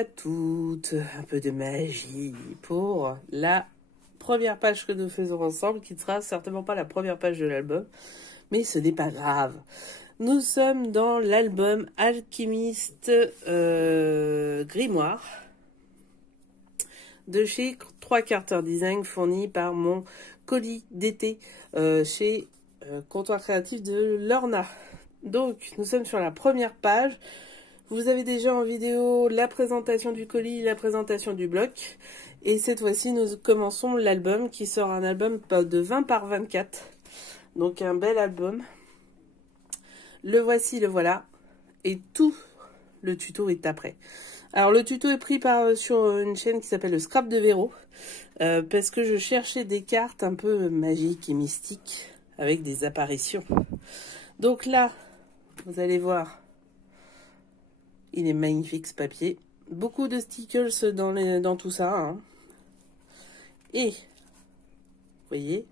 à toutes, un peu de magie pour la première page que nous faisons ensemble, qui ne sera certainement pas la première page de l'album, mais ce n'est pas grave. Nous sommes dans l'album Alchimiste Grimoire de chez 3 Carter Design, fourni par mon colis d'été chez Comptoir Créatif de Lorna. Donc, nous sommes sur la première page. Vous avez déjà en vidéo la présentation du colis, la présentation du bloc. Et cette fois-ci, nous commençons l'album qui sort un album de 20 par 24. Donc un bel album. Le voici, le voilà. Et tout le tuto est après. Alors le tuto est pris sur une chaîne qui s'appelle le Scrap de Véro. Parce que je cherchais des cartes un peu magiques et mystiques avec des apparitions. Donc là, vous allez voir. Il est magnifique ce papier. Beaucoup de stickers dans tout ça. Hein. Et, vous voyez,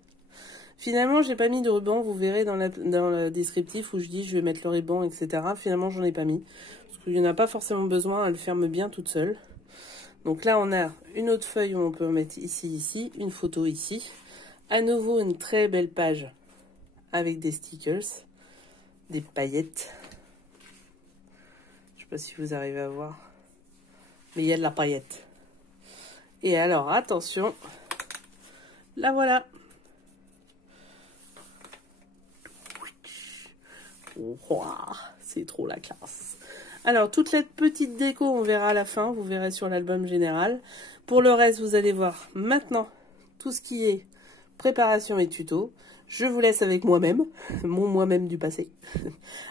finalement, j'ai pas mis de ruban. Vous verrez dans le descriptif où je dis je vais mettre le ruban, etc. Finalement, j'en ai pas mis. Parce qu'il n'y en a pas forcément besoin. Elle ferme bien toute seule. Donc là, on a une autre feuille où on peut en mettre ici. Une photo ici. À nouveau, une très belle page avec des stickers. Des paillettes. Je sais pas si vous arrivez à voir, mais il y a de la paillette. Et alors attention, la voilà. Wow, c'est trop la classe. Alors toute la petite déco on verra à la fin, vous verrez sur l'album général. Pour le reste vous allez voir maintenant tout ce qui est préparation et tuto. Je vous laisse avec moi-même, mon moi-même du passé.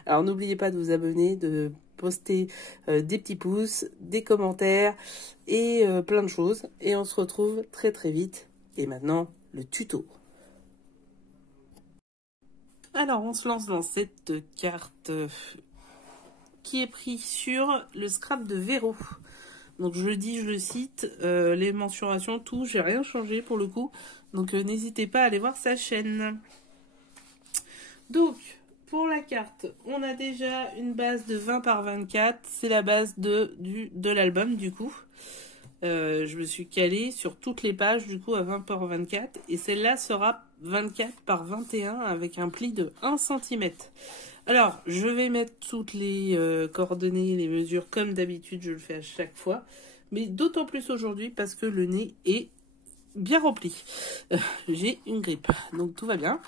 Alors n'oubliez pas de vous abonner, de poster des petits pouces, des commentaires et plein de choses. Et on se retrouve très très vite. Et maintenant, le tuto. Alors on se lance dans cette carte qui est prise sur le Scrap de Véro. Donc je le cite, les mensurations, tout, j'ai rien changé pour le coup. Donc n'hésitez pas à aller voir sa chaîne. Donc, pour la carte, on a déjà une base de 20 par 24. C'est la base de l'album du coup. Je me suis calée sur toutes les pages du coup à 20 par 24. Et celle-là sera 24 par 21 avec un pli de 1 cm. Alors, je vais mettre toutes les coordonnées, les mesures comme d'habitude, je le fais à chaque fois. Mais d'autant plus aujourd'hui parce que le nez est bien rempli. J'ai une grippe, donc tout va bien.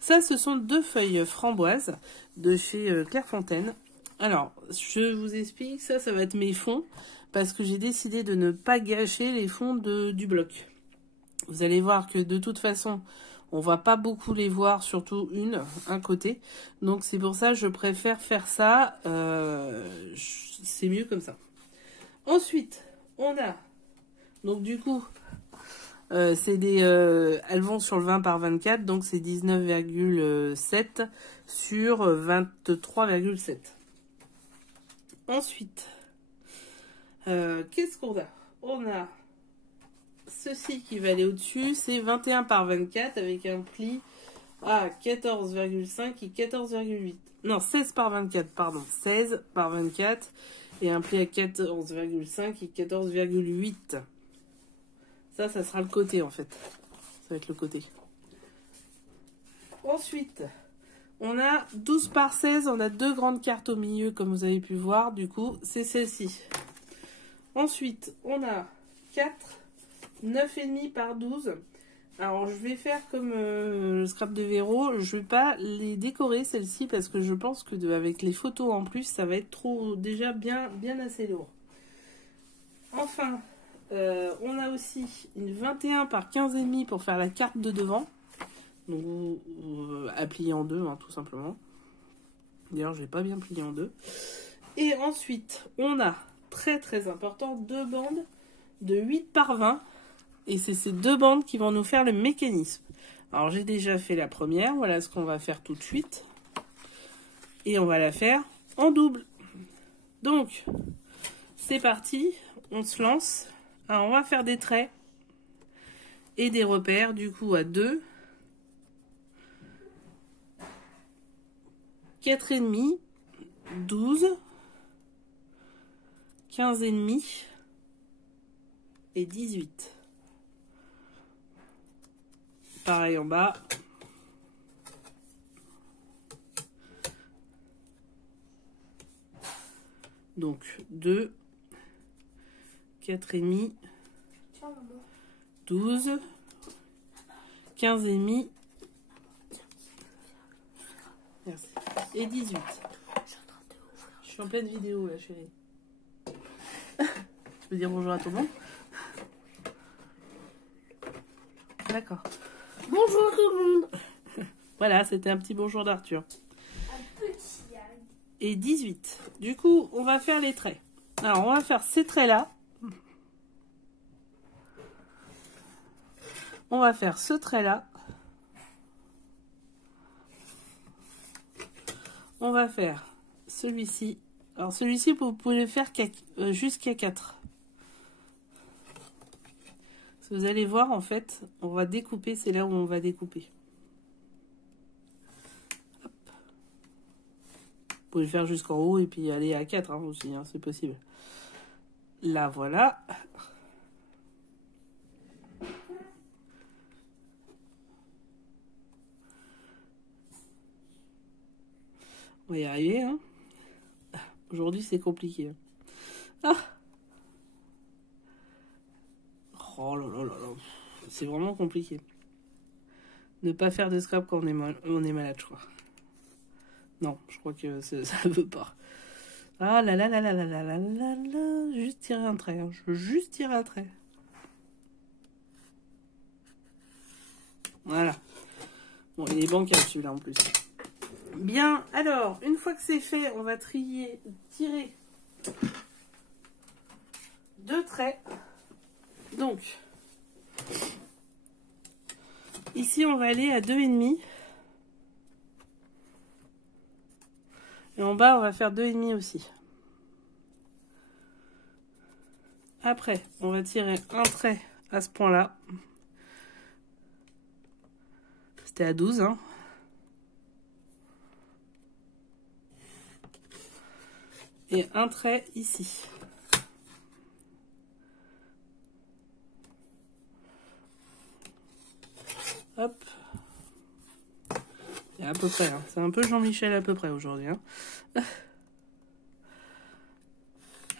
Ça, ce sont 2 feuilles framboises de chez Clairefontaine. Alors, je vous explique, ça va être mes fonds, parce que j'ai décidé de ne pas gâcher les fonds du bloc. Vous allez voir que de toute façon, on va pas beaucoup les voir, surtout un côté. Donc c'est pour ça que je préfère faire ça, c'est mieux comme ça. Ensuite, on a, donc du coup, elles vont sur le 20 par 24, donc c'est 19,7 sur 23,7. Ensuite, qu'est-ce qu'on a? On a ceci qui va aller au-dessus, c'est 21 par 24 avec un pli à 14,5 et 14,8. Non, 16 par 24, pardon. 16 par 24 et un pli à 14,5 et 14,8. Ça sera le côté en fait. Ça va être le côté. Ensuite, on a 12 par 16. On a 2 grandes cartes au milieu comme vous avez pu voir. Du coup, c'est celle-ci. Ensuite, on a 4, 9,5 par 12. Alors, je vais faire comme le Scrap de Véro. Je ne vais pas les décorer celles-ci parce que je pense que avec les photos en plus, ça va être trop déjà bien assez lourd. Enfin... on a aussi une 21 par 15,5 pour faire la carte de devant. Donc à plier en deux, hein, tout simplement. D'ailleurs, je n'ai pas bien plié en deux. Et ensuite, on a, très très important, 2 bandes de 8 par 20. Et c'est ces 2 bandes qui vont nous faire le mécanisme. Alors, j'ai déjà fait la première. Voilà ce qu'on va faire tout de suite. Et on va la faire en double. Donc, c'est parti. On se lance. Alors, on va faire des traits et des repères, du coup, à 2, 4,5, 12, 15,5, et 18. Pareil en bas. Donc 2, 4,5, 12, 15,5. Merci. Et 18. Je suis en pleine vidéo là, chérie. Tu peux dire bonjour à tout le monde? D'accord. Bonjour tout le monde. Voilà, c'était un petit bonjour d'Arthur. Un petit Yann. Et 18. Du coup, on va faire les traits. Alors, on va faire ces traits-là. On va faire ce trait-là. On va faire celui-ci. Alors, celui-ci, vous pouvez le faire jusqu'à 4. Vous allez voir, en fait, on va découper. C'est là où on va découper. Hop. Vous pouvez le faire jusqu'en haut et puis aller à 4 hein, aussi, hein, c'est possible. Là, voilà. On va y arriver. Hein. Aujourd'hui, c'est compliqué. Ah. Oh là là là là. C'est vraiment compliqué. Ne pas faire de scrap quand on est malade, je crois. Non, je crois que ça ne veut pas. Ah là là là là là là là là là. Juste tirer un trait. Hein. Je veux juste tirer un trait. Voilà. Bon, il est bancal celui-là en plus. Bien, alors, une fois que c'est fait, on va tirer 2 traits. Donc, ici, on va aller à 2,5. Et en bas, on va faire 2,5 aussi. Après, on va tirer un trait à ce point-là. C'était à 12, hein. Et un trait ici. Hop. Et à peu près, hein. C'est un peu Jean-Michel à peu près aujourd'hui. Hein.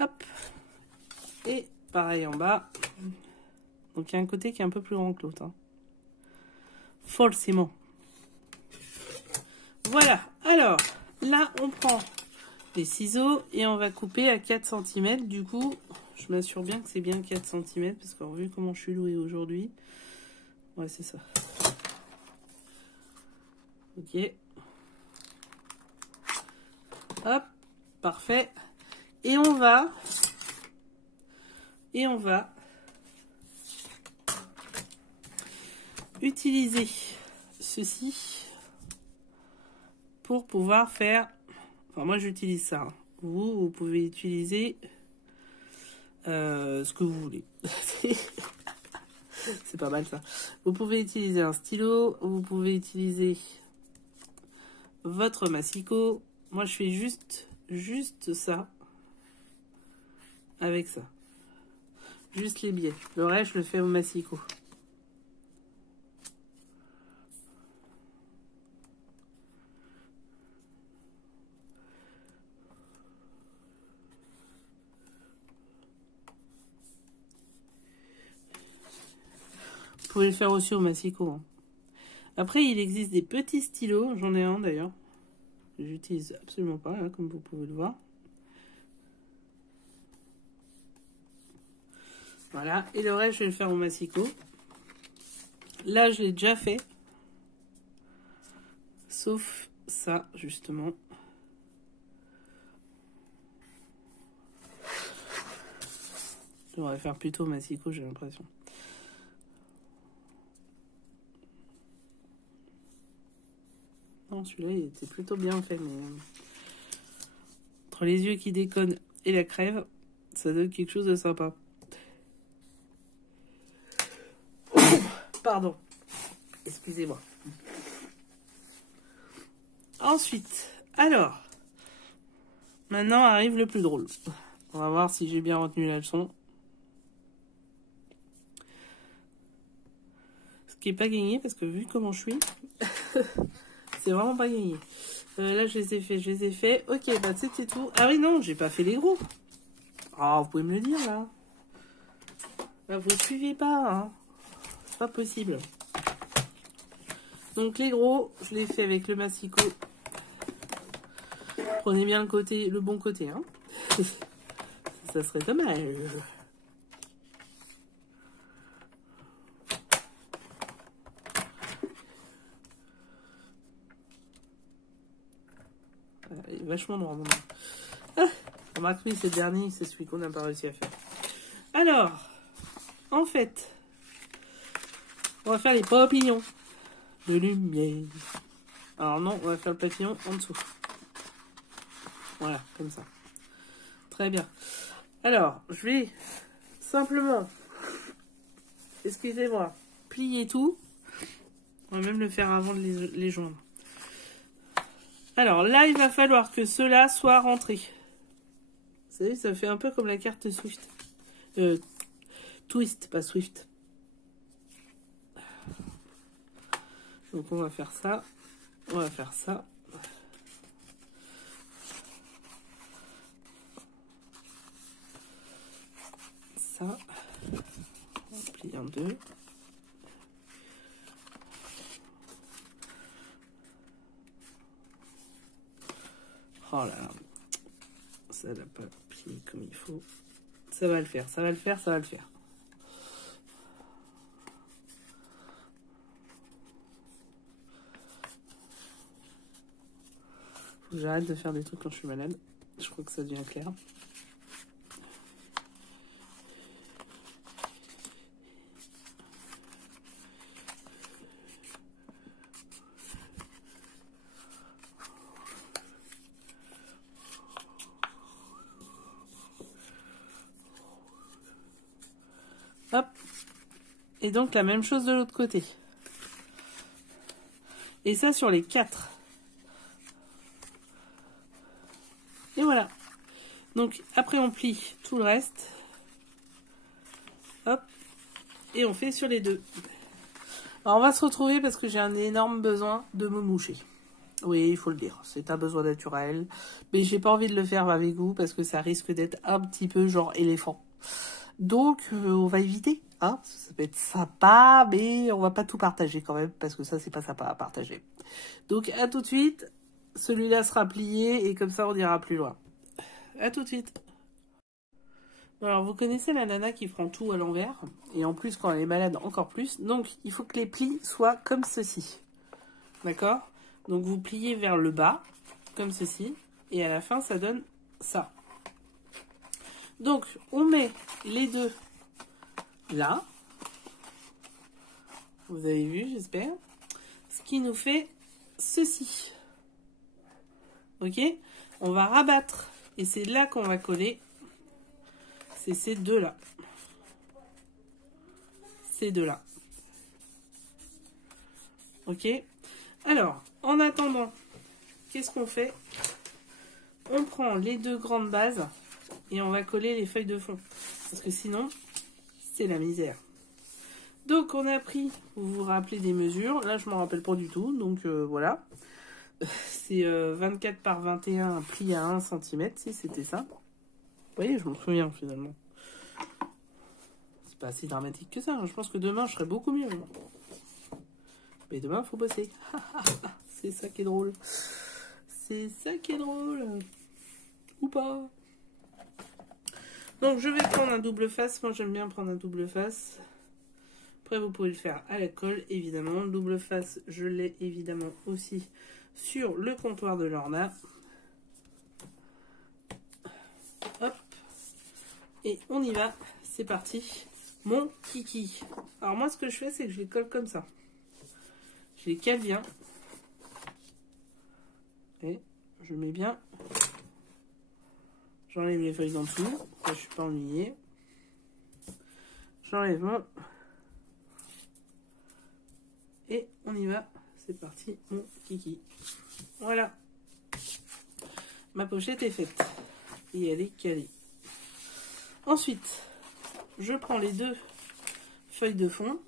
Hop. Et pareil en bas. Donc il y a un côté qui est un peu plus grand que l'autre. Hein. Forcément. Voilà. Alors, là, on prend les ciseaux et on va couper à 4 cm. Du coup, je m'assure bien que c'est bien 4 cm parce que vu comment je suis douée aujourd'hui, ouais, c'est ça. Ok. Hop, parfait. Et on va utiliser ceci pour pouvoir faire. Enfin, moi j'utilise ça. Hein. Vous pouvez utiliser ce que vous voulez. C'est pas mal ça. Vous pouvez utiliser un stylo, vous pouvez utiliser votre massicot. Moi je fais juste ça avec ça. Juste les biais. Le reste je le fais au massicot. Vous pouvez le faire aussi au massicot. Hein. Après, il existe des petits stylos. J'en ai un d'ailleurs. J'utilise absolument pas, là, comme vous pouvez le voir. Voilà. Et le reste, je vais le faire au massicot. Là, je l'ai déjà fait. Sauf ça, justement. Je devrais faire plutôt au massicot, j'ai l'impression. Non, celui-là, il était plutôt bien fait, mais... Entre les yeux qui déconnent et la crève, ça donne quelque chose de sympa. Pardon. Excusez-moi. Ensuite, alors... Maintenant arrive le plus drôle. On va voir si j'ai bien retenu la leçon. qui est pas gagné parce que vu comment je suis, c'est vraiment pas gagné. Là, je les ai fait. Ok, bah c'était tout. Ah oui, non, j'ai pas fait les gros. Ah, vous pouvez me le dire, là. Là, vous suivez pas, hein. C'est pas possible. Donc, les gros, je les fais avec le massicot. Prenez bien le bon côté, hein. Ça serait dommage. Il est vachement noir, mon nom. Ah, remarque, oui, c'est le dernier, c'est celui qu'on n'a pas réussi à faire. Alors, en fait, on va faire les papillons de lumière. Alors non, on va faire le papillon en dessous. Voilà, comme ça. Très bien. Alors, je vais simplement, excusez-moi, plier tout. On va même le faire avant de les joindre. Alors là, il va falloir que cela soit rentré. Vous savez, ça fait un peu comme la carte Swift. Twist, pas Swift. Donc on va faire ça. On va faire ça. Ça. On plie en deux. Oh là là. Ça n'a pas plié comme il faut. Ça va le faire, ça va le faire, ça va le faire. Faut que j'arrête de faire des trucs quand je suis malade. Je crois que ça devient clair. Hop. Et donc la même chose de l'autre côté. Et ça sur les 4. Et voilà. Donc après on plie tout le reste. Hop. Et on fait sur les 2. Alors on va se retrouver parce que j'ai un énorme besoin de me moucher. Oui, il faut le dire. C'est un besoin naturel. Mais j'ai pas envie de le faire avec vous parce que ça risque d'être un petit peu genre éléphant. Donc, on va éviter, hein. Ça peut être sympa, mais on va pas tout partager quand même, parce que ça, c'est pas sympa à partager. Donc, à tout de suite. Celui-là sera plié, et comme ça, on ira plus loin. À tout de suite. Alors, vous connaissez la nana qui prend tout à l'envers, et en plus, quand elle est malade, encore plus. Donc, il faut que les plis soient comme ceci. D'accord? Donc, vous pliez vers le bas, comme ceci, et à la fin, ça donne ça. Donc, on met les deux là. Vous avez vu, j'espère. Ce qui nous fait ceci. Ok? On va rabattre. Et c'est là qu'on va coller. C'est ces deux-là. Ces deux-là. Ok? Alors, en attendant, qu'est-ce qu'on fait? On prend les deux grandes bases. Et on va coller les feuilles de fond. Parce que sinon, c'est la misère. Donc, on a pris, vous vous rappelez des mesures. Là, je ne m'en rappelle pas du tout. Donc, voilà. C'est 24 par 21 pli à 1 cm, si c'était ça. Vous voyez, je m'en souviens finalement. C'est pas si dramatique que ça. Je pense que demain, je serai beaucoup mieux. Mais demain, il faut bosser. C'est ça qui est drôle. C'est ça qui est drôle. Ou pas. Donc, je vais prendre un double face. Moi, j'aime bien prendre un double face. Après, vous pouvez le faire à la colle, évidemment. Le double face, je l'ai évidemment aussi sur le comptoir de Lorna. Hop. Et on y va. C'est parti. Mon kiki. Alors, moi, ce que je fais, c'est que je les colle comme ça. Je les cale bien. Et je mets bien. J'enlève les feuilles d'en dessous. Là, je suis pas ennuyée. J'enlève mon... Et on y va. C'est parti, mon kiki. Voilà. Ma pochette est faite. Et elle est calée. Ensuite, je prends les deux feuilles de fond.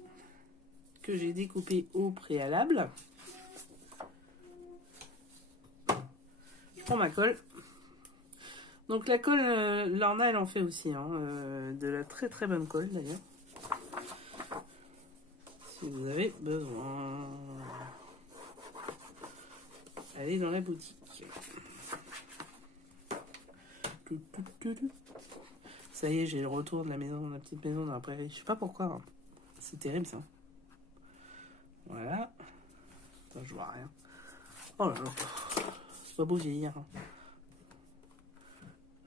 que j'ai découpé au préalable. Je prends ma colle. Donc la colle, Lorna elle en fait aussi, hein, de la très très bonne colle d'ailleurs. Si vous avez besoin. Allez dans la boutique. Ça y est, j'ai le retour de la maison, de la petite maison dans la prairie. Je sais pas pourquoi. Hein. C'est terrible ça. Voilà. Attends, je vois rien. Oh là là. C'est pas beau vieillir. Hein.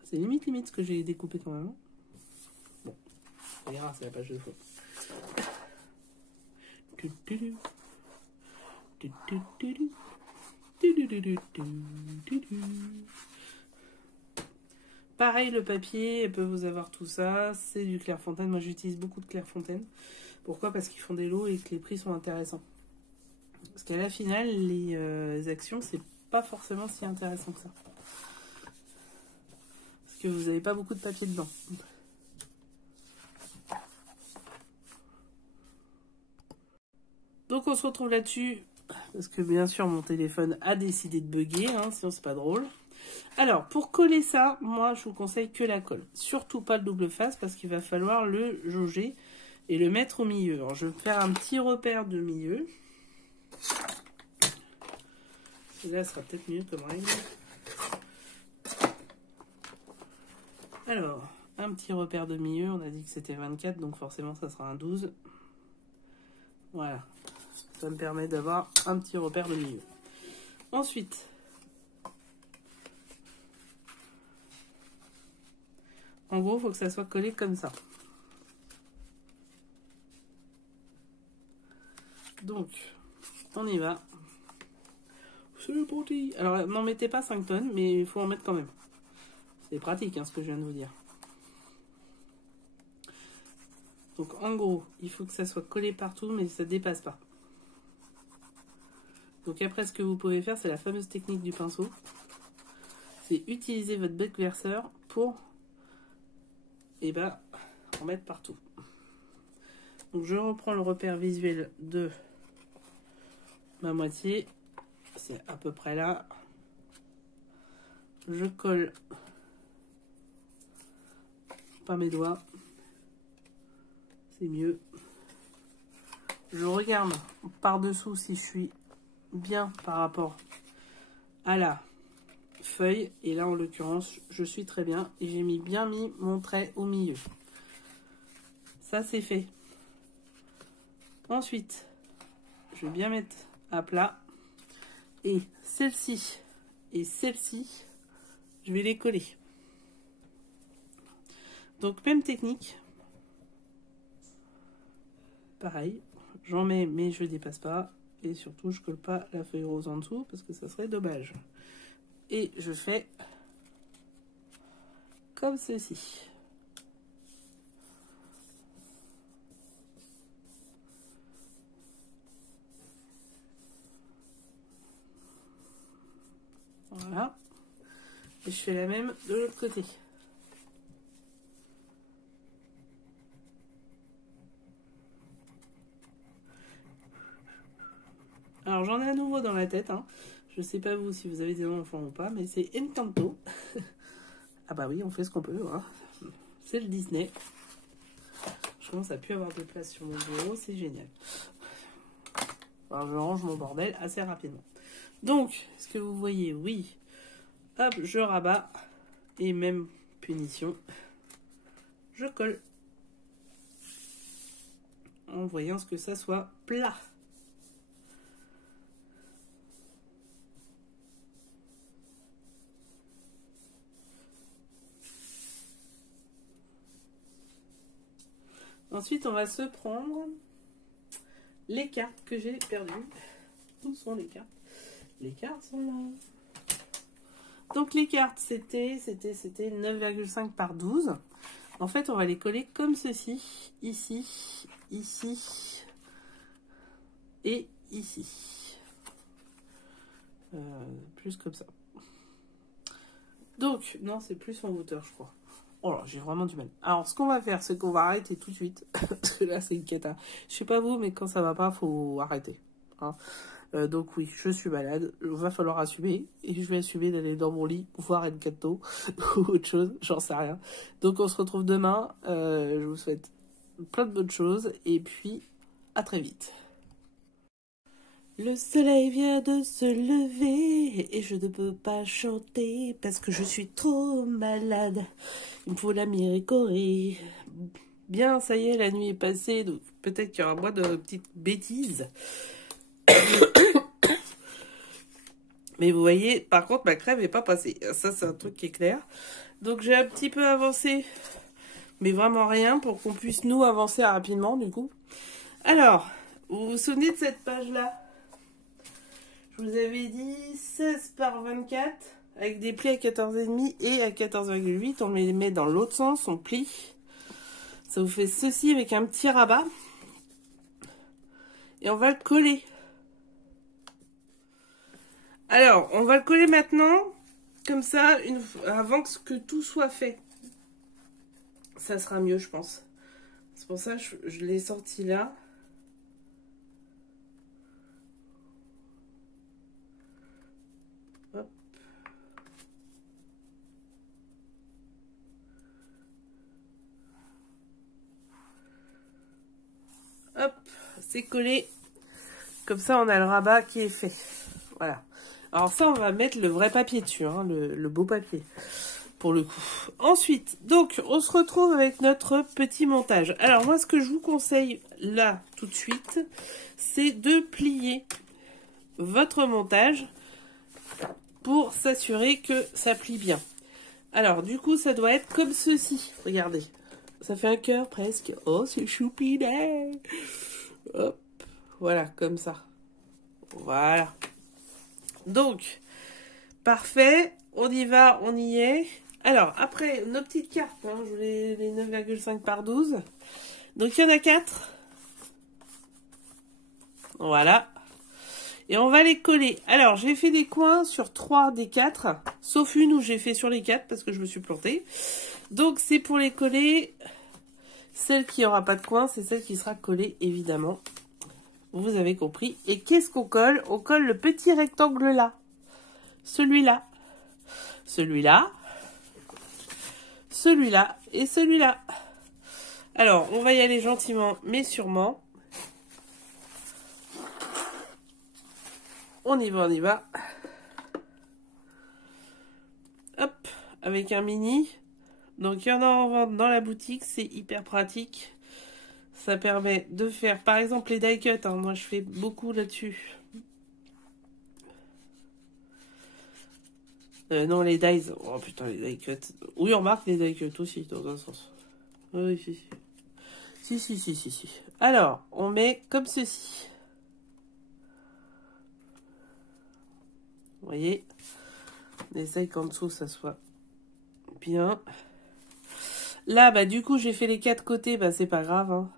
C'est limite ce que j'ai découpé quand même. Bon. Ça ira, c'est la page de photo. Pareil, le papier peut vous avoir tout ça. C'est du Clairefontaine. Moi, j'utilise beaucoup de Clairefontaine. Pourquoi? Parce qu'ils font des lots et que les prix sont intéressants. Parce qu'à la finale, les actions, c'est pas forcément si intéressant que ça. Parce que vous n'avez pas beaucoup de papier dedans. Donc, on se retrouve là-dessus. Parce que bien sûr, mon téléphone a décidé de bugger. Hein, sinon, c'est pas drôle. Alors, pour coller ça, moi, je vous conseille que la colle. Surtout pas le double face parce qu'il va falloir le jauger et le mettre au milieu. Alors, je vais faire un petit repère de milieu. Et là, ce sera peut-être mieux comme règle. Alors, un petit repère de milieu. On a dit que c'était 24, donc forcément, ça sera un 12. Voilà. Ça me permet d'avoir un petit repère de milieu. Ensuite... En gros, il faut que ça soit collé comme ça. Donc, on y va. C'est parti. Alors, n'en mettez pas 5 tonnes, mais il faut en mettre quand même. C'est pratique, hein, ce que je viens de vous dire. Donc, en gros, il faut que ça soit collé partout, mais ça ne dépasse pas. Donc, après, ce que vous pouvez faire, c'est la fameuse technique du pinceau. C'est utiliser votre bec verseur pour... et ben, en mettre partout. Donc je reprends le repère visuel de ma moitié. C'est à peu près là. Je colle pas mes doigts. C'est mieux. Je regarde par-dessous si je suis bien par rapport à la feuille. Et là, en l'occurrence, je suis très bien. Et j'ai bien mis mon trait au milieu. Ça, c'est fait. Ensuite, je vais bien mettre à plat. Et celle-ci et celle-ci, je vais les coller. Donc, même technique. Pareil, j'en mets, mais je ne dépasse pas. Et surtout, je colle pas la feuille rose en dessous, parce que ça serait dommage. Et je fais comme ceci. Voilà. Et je fais la même de l'autre côté. Alors j'en ai à nouveau dans la tête. Hein. Je sais pas vous si vous avez des enfants ou pas, mais c'est Encanto. Ah bah oui, on fait ce qu'on peut. Hein. C'est le Disney. Je commence à plus avoir de place sur mon bureau, c'est génial. Alors je range mon bordel assez rapidement. Donc, est-ce que vous voyez? Oui. Hop, je rabats. Et même punition. Je colle. En voyant ce que ça soit plat. Ensuite, on va se prendre les cartes que j'ai perdues. Où sont les cartes? Les cartes sont là. Donc les cartes, c'était 9,5 par 12. En fait, on va les coller comme ceci. Ici, ici et ici. Plus comme ça. Donc, non, c'est plus en hauteur, je crois. Oh là, j'ai vraiment du mal. Alors, ce qu'on va faire, c'est qu'on va arrêter tout de suite. Parce que là, c'est une cata. Je sais pas vous, mais quand ça va pas, faut arrêter. Hein. Donc oui, je suis malade. Il va falloir assumer. Et je vais assumer d'aller dans mon lit, voir un gâteau ou autre chose. J'en sais rien. Donc, on se retrouve demain. Je vous souhaite plein de bonnes choses. Et puis, à très vite. Le soleil vient de se lever et je ne peux pas chanter parce que je suis trop malade. Il me faut la miricorée. Bien, ça y est, la nuit est passée, donc peut-être qu'il y aura moins de petites bêtises. Mais vous voyez, par contre, ma crème n'est pas passée. Ça, c'est un truc qui est clair. Donc, j'ai un petit peu avancé, mais vraiment rien pour qu'on puisse nous avancer rapidement, du coup. Alors, vous vous souvenez de cette page-là ? Je vous avais dit 16 par 24 avec des plis à 14,5 et à 14,8. On les met dans l'autre sens, on plie. Ça vous fait ceci avec un petit rabat. Et on va le coller. Alors, on va le coller maintenant, comme ça, avant que tout soit fait. Ça sera mieux, je pense. C'est pour ça que je l'ai sorti là. Hop. Hop, c'est collé. Comme ça, on a le rabat qui est fait. Voilà. Alors ça, on va mettre le vrai papier dessus, hein, le beau papier, pour le coup. Ensuite, donc, on se retrouve avec notre petit montage. Alors moi, ce que je vous conseille là, tout de suite, c'est de plier votre montage pour s'assurer que ça plie bien. Alors, du coup, ça doit être comme ceci. Regardez. Ça fait un cœur presque. Oh, c'est choupinet. Hop. Voilà, comme ça. Voilà. Donc, parfait. On y va, on y est. Alors, après, nos petites cartes. Hein, je voulais les 9,5 par 12. Donc, il y en a 4. Voilà. Et on va les coller. Alors, j'ai fait des coins sur 3 des 4. Sauf une où j'ai fait sur les 4 parce que je me suis plantée. Donc, c'est pour les coller. Celle qui n'aura pas de coin, c'est celle qui sera collée, évidemment. Vous avez compris. Et qu'est-ce qu'on colle? On colle le petit rectangle là. Celui-là. Celui-là. Celui-là. Et celui-là. Alors, on va y aller gentiment, mais sûrement. On y va, on y va. Hop, avec un mini. Donc, il y en a en vente dans la boutique. C'est hyper pratique. Ça permet de faire, par exemple, les die cuts. Hein, moi, je fais beaucoup là-dessus. Non, les dies. Oh putain, les die cuts. Oui, on remarque les die cuts aussi, dans un sens. Oui, si. Alors, on met comme ceci. Vous voyez, on essaye qu'en dessous, ça soit bien. Là, bah, du coup, j'ai fait les 4 côtés. Bah, c'est pas grave, hein.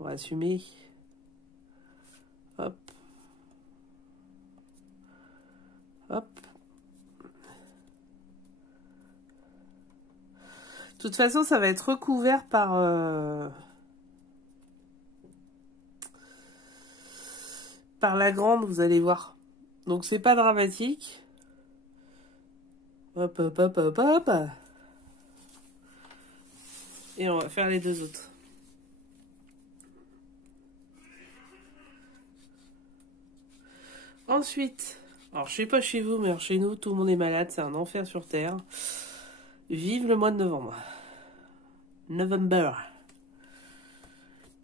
On va assumer. Hop. Hop. De toute façon, ça va être recouvert par... par la grande, vous allez voir. Donc, c'est pas dramatique. Hop, hop, hop, hop, hop. Et on va faire les deux autres. Ensuite, alors je sais pas chez vous, mais chez nous, tout le monde est malade. C'est un enfer sur Terre. Vive le mois de novembre. November.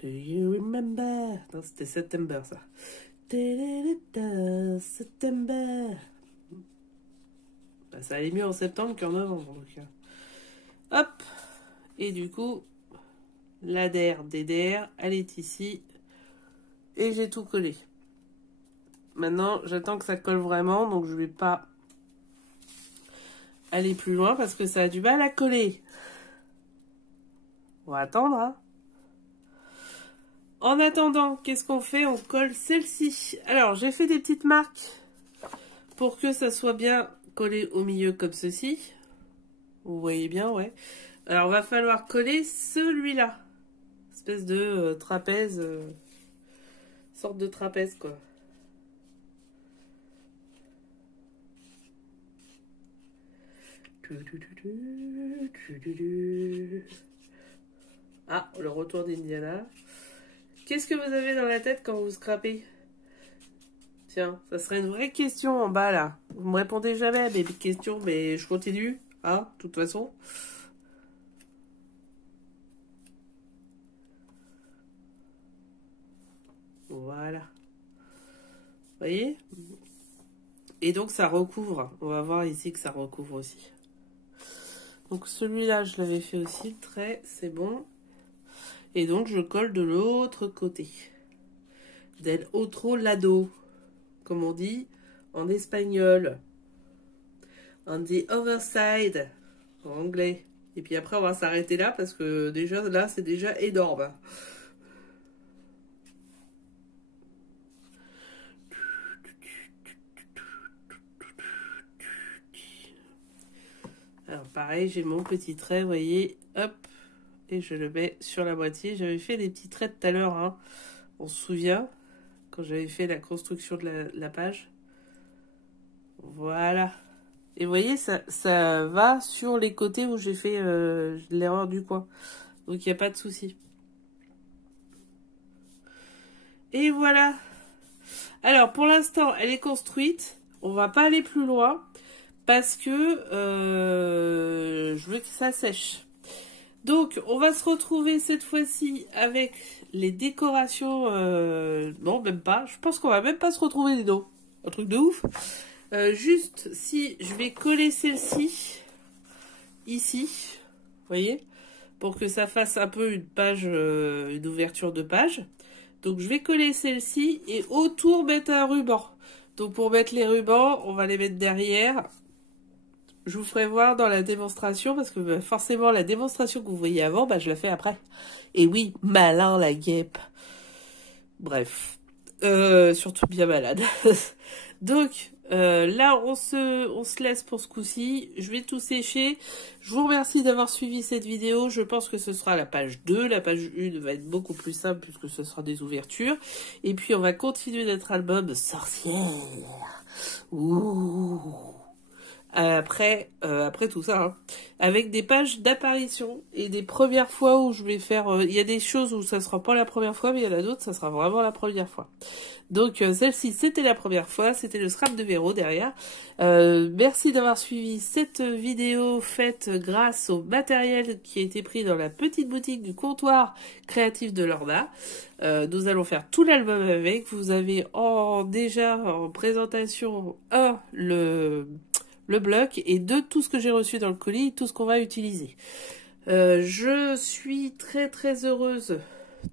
Do you remember? Non, c'était September, ça. September. Bah, ça allait mieux en septembre qu'en novembre, en tout cas. Hop. Et du coup, la DDR, elle est ici. Et j'ai tout collé. Maintenant, j'attends que ça colle vraiment, donc je vais pas aller plus loin parce que ça a du mal à coller. On va attendre, hein. En attendant, qu'est-ce qu'on fait? On colle celle-ci. Alors, j'ai fait des petites marques pour que ça soit bien collé au milieu comme ceci. Vous voyez bien, ouais. Alors, va falloir coller celui-là. Espèce de trapèze. Sorte de trapèze, quoi. Ah, le retour d'Indiana. Qu'est-ce que vous avez dans la tête quand vous scrapez? Tiens, ça serait une vraie question en bas, là. Vous me répondez jamais à mes questions, mais je continue, hein, de toute façon. Voilà. Vous voyez? Et donc, ça recouvre. On va voir ici que ça recouvre aussi. Donc, celui-là, je l'avais fait aussi, le trait, c'est bon. Et donc, je colle de l'autre côté. Del otro lado, comme on dit en espagnol. On dit other side, en anglais. Et puis après, on va s'arrêter là, parce que déjà, là, c'est déjà énorme. Alors, pareil, j'ai mon petit trait, vous voyez, hop. Et je le mets sur la moitié. J'avais fait des petits traits tout à l'heure, hein. On se souvient, quand j'avais fait la construction de la page. Voilà. Et vous voyez, ça va sur les côtés où j'ai fait l'erreur du coin. Donc, il n'y a pas de souci. Et voilà. Alors, pour l'instant, elle est construite. On va pas aller plus loin parce que je veux que ça sèche. Donc, on va se retrouver cette fois-ci avec les décorations. Non, même pas. Je pense qu'on va même pas se retrouver les dos. Un truc de ouf. Juste, si je vais coller celle-ci ici, vous voyez, pour que ça fasse un peu une page, une ouverture de page. Donc, je vais coller celle-ci et autour mettre un ruban. Donc, pour mettre les rubans, on va les mettre derrière. Je vous ferai voir dans la démonstration, parce que forcément, la démonstration que vous voyez avant, je la fais après. Et oui, malin la guêpe. Bref. Surtout bien malade. Donc, là, on se laisse pour ce coup-ci. Je vais tout sécher. Je vous remercie d'avoir suivi cette vidéo. Je pense que ce sera la page 2. La page 1 va être beaucoup plus simple, puisque ce sera des ouvertures. Et puis, on va continuer notre album sorcière. Ouh. Après tout ça, hein, avec des pages d'apparition et des premières fois où je vais faire... Il y a des choses où ça sera pas la première fois, mais il y en a d'autres, ça sera vraiment la première fois. Donc celle-ci, c'était la première fois, c'était le scrap de Véro derrière. Merci d'avoir suivi cette vidéo faite grâce au matériel qui a été pris dans la petite boutique du comptoir créatif de Lorna. Nous allons faire tout l'album avec. Vous avez déjà en présentation le bloc et 2, tout ce que j'ai reçu dans le colis, tout ce qu'on va utiliser. Je suis très très heureuse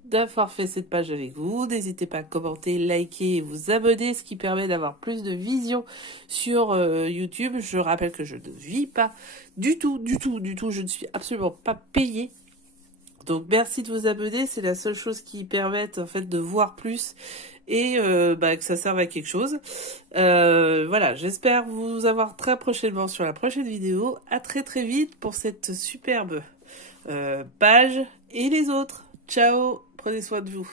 d'avoir fait cette page avec vous. N'hésitez pas à commenter, liker et vous abonner, ce qui permet d'avoir plus de vision sur YouTube. Je rappelle que je ne vis pas du tout, je ne suis absolument pas payée. Donc merci de vous abonner, c'est la seule chose qui permet en fait de voir plus et que ça serve à quelque chose. Voilà, j'espère vous avoir très prochainement sur la prochaine vidéo. À très très vite pour cette superbe page et les autres. Ciao, prenez soin de vous.